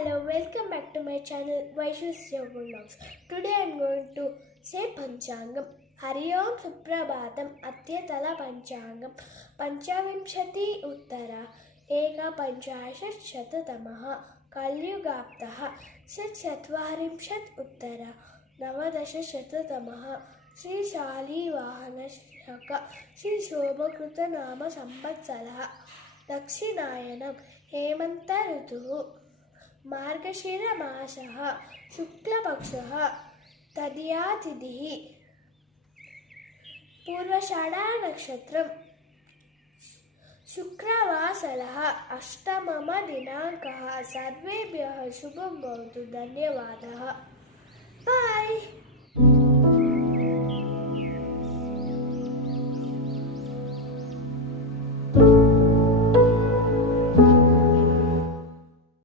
Hello, welcome back to my channel Vaishus Yoga Vlogs. Today I am going to say Panchangam. Hari Om Suprabhatam Atyatala Panchangam Panchavimshati Uttara Eka Panchashat Shatatamaha Kalyugaptaha Satchatvarimshat Uttara Navadasha Shatatamaha Sri Shali Vahana Shaka Sri Shobhakruta Nama Sambatsalaha Dakshinayanam Hemanta Rituhu మార్గశిర మాసః శుక్లపక్షః తదియా తిథిః పూర్వాషాఢ నక్షత్రం శుక్రవాసరः అష్టమः దినాంకः సర్వేభ్యः శుభం భవతు ధన్యవాదः bye.